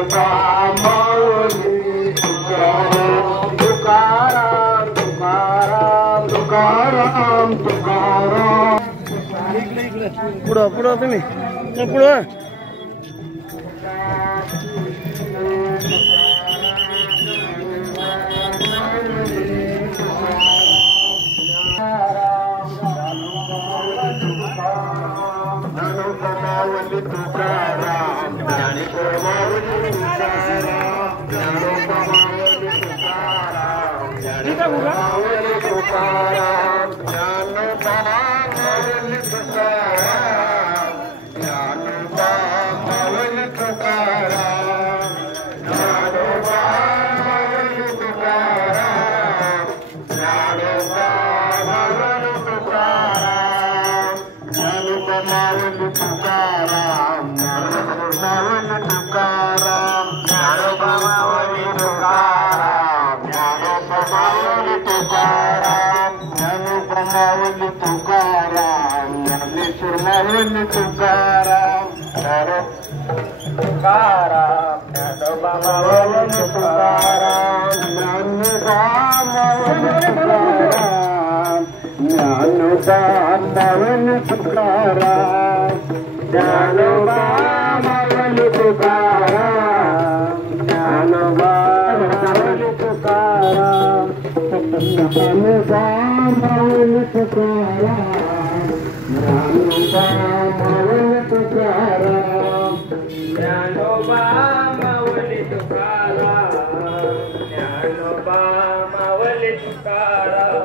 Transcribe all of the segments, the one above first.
ज्ञानोबा माऊली तुकाराम तुकाराम तुकाराम तुकाराम तुकाराम. पुढं पुढं तुम्ही पुढं. माऊली तुकाराम ज्ञानेश्वर माऊली तुकाराम ज्ञानोबा माऊली तुकाराम ज्ञानेश्वर माऊली तुकाराम ज्ञानोबा माऊली तुकाराम ज्ञानोबा माऊली तुकाराम ज्ञानोबा माऊली तुकाराम ज्ञानोबा माऊली तुकाराम ज्ञानोबा माऊली तुकाराम ज्ञानेश्वर माऊली तुकाराम ज्ञानोबा माऊली तुकाराम ज्ञानोबा माऊली तुकाराम ज्ञानोबा माऊली तुकाराम ज्ञानेश्वर माऊली तुकाराम तुकाराम ज्ञानोबा माऊली तुकाराम ज्ञानोबा माऊली तुकाराम ज्ञानोबा माऊली तुकाराम ज्ञानोबा माऊली तुकाराम ज्ञानोबा माऊली तुकाराम ज्ञानोबा माऊली तुकाराम ज्ञानोबा माऊली तुकाराम ज्ञानोबा माऊली तुकाराम ज्ञानोबा माऊली तुकाराम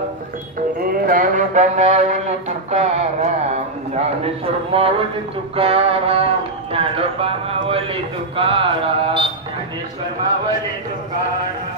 ज्ञानोबा माऊली तुकाराम ज्ञानेश्वर माऊली तुकाराम ज्ञानोबा माऊली तुकाराम ज्ञानेश्वर माऊली तुकाराम